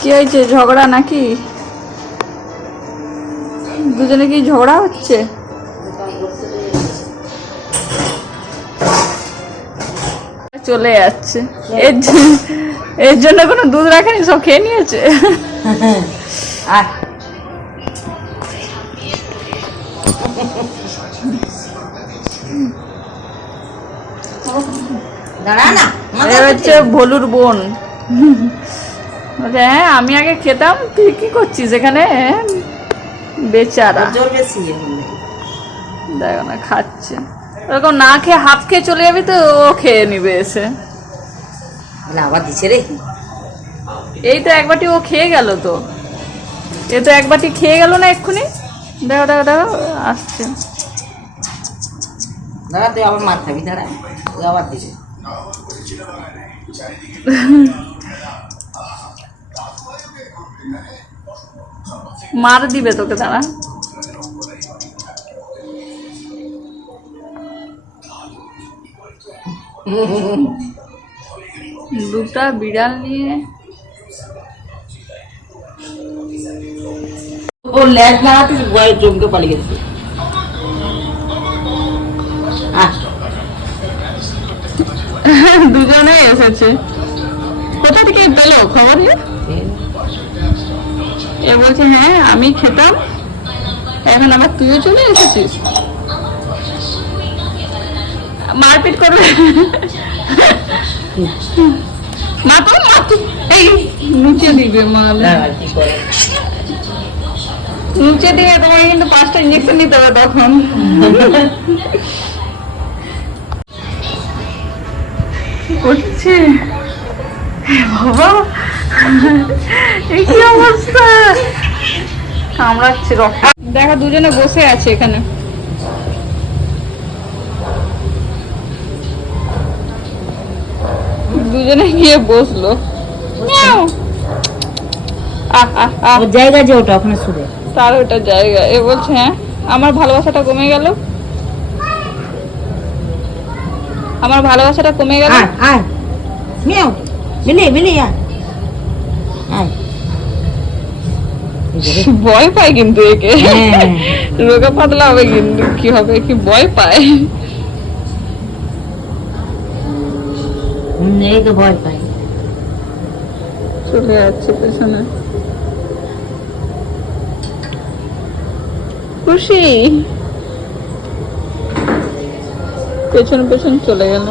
কি হয়েছে, ঝগড়া নাকি? দুজনে কি ঝগড়া হচ্ছে? চলে যাচ্ছে। এর জন্য কোনো দুধ রাখেনি, সব খেয়ে নিয়েছে। হচ্ছে ভলুর বোন। হ্যাঁ আমি আগে খেতাম, তুই কি করছিস এখানে? বেচারা দেখো না খাচ্ছে, ওরকম না খেয়ে হাফ খেয়ে চলে যাবি তো ও খেয়ে নিবে এসে। আবার দিছে রে, এই তো এক বাটি ও খেয়ে গেল, তো এ তো এক বাটি খেয়ে গেল না এক্ষুনি। দেখো দেখো দেখো আসছে। দাঁড়া তুই আবার মার খাবি, দাঁড়া তুই আবার দিছে। মার দিবে তোকে, দাঁড়া। দুটা বিড়াল নিয়ে ও ল্যাজ লাগাতে ভয়ে জমকে পালিয়ে গেছে। দুজনে এসেছে। কোথা থেকে পেলো খবর? এ বলছে হ্যাঁ আমি খেতাম, এখন আবার তুইও চলে এসেছিস। মারপিট করবে। মা তো এই নিচে দিবে, নিচে দিয়ে তোমাকে কিন্তু 5টা ইঞ্জেকশন নিতে হবে তখন। করছে বাবা, এই কি অবস্থা, কামড়াচ্ছে রক্ত। দেখো দুজনে বসে আছে এখানে। দুজনে গিয়ে বসলো। জায়গা যে ওটা ওখানে শুবে, তার ওটা জায়গা। এ বলছে হ্যাঁ আমার ভালোবাসাটা কমে গেল, আমার ভালোবাসাটা কমে গেল। ভয় পায় কিন্তু একে, রোগা পাতলা হবে কিন্তু কি হবে, কি ভয় পায়। এই তো ভয় পায়, চলে যাচ্ছে পেছনে। খুশি পেছন পেছন চলে গেল।